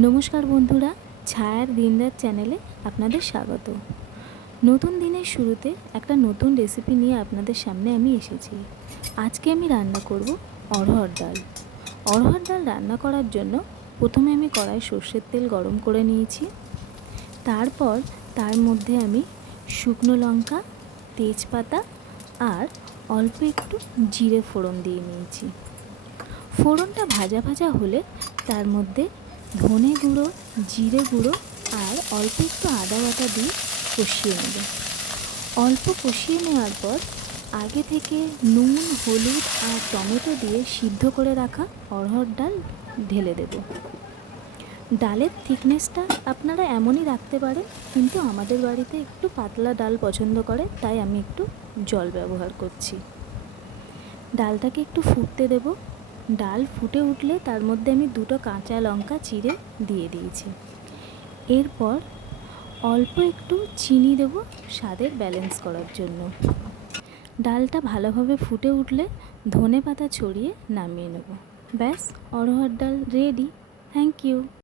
নমস্কার বন্ধুরা, ছায়ার দিনরাত চ্যানেলে আপনাদের স্বাগত। নতুন দিনের শুরুতে একটা নতুন রেসিপি নিয়ে আপনাদের সামনে আমি এসেছি। আজকে আমি রান্না করব অড়হর ডাল। অড়হর ডাল রান্না করার জন্য প্রথমে আমি কড়াই সর্ষের তেল গরম করে নিয়েছি। তারপর তার মধ্যে আমি শুকনো লঙ্কা, তেজপাতা আর অল্প একটু জিরে ফোড়ন দিয়ে নিয়েছি। ফোড়নটা ভাজা ভাজা হলে তার মধ্যে ধনে গুঁড়ো, জিরে গুঁড়ো আর অল্প একটু আদা বাটা দিয়ে কষিয়ে নেব। অল্প কষিয়ে নেওয়ার পর আগে থেকে নুন, হলুদ আর টমেটো দিয়ে সিদ্ধ করে রাখা অড়হর ডাল ঢেলে দেব। ডালের থিকনেসটা আপনারা এমনই রাখতে পারেন, কিন্তু আমাদের বাড়িতে একটু পাতলা ডাল পছন্দ করে, তাই আমি একটু জল ব্যবহার করছি। ডালটাকে একটু ফুটতে দেব। ডাল ফুটে উঠলে তার মধ্যে আমি 2টো কাঁচা লঙ্কা চিড়ে দিয়ে দিয়েছি। এরপর অল্প একটু চিনি দেব স্বাদের ব্যালেন্স করার জন্য। ডালটা ভালোভাবে ফুটে উঠলে ধনেপাতা ছড়িয়ে নামিয়ে নেব। ব্যাস, অড়হর ডাল রেডি। Thank you.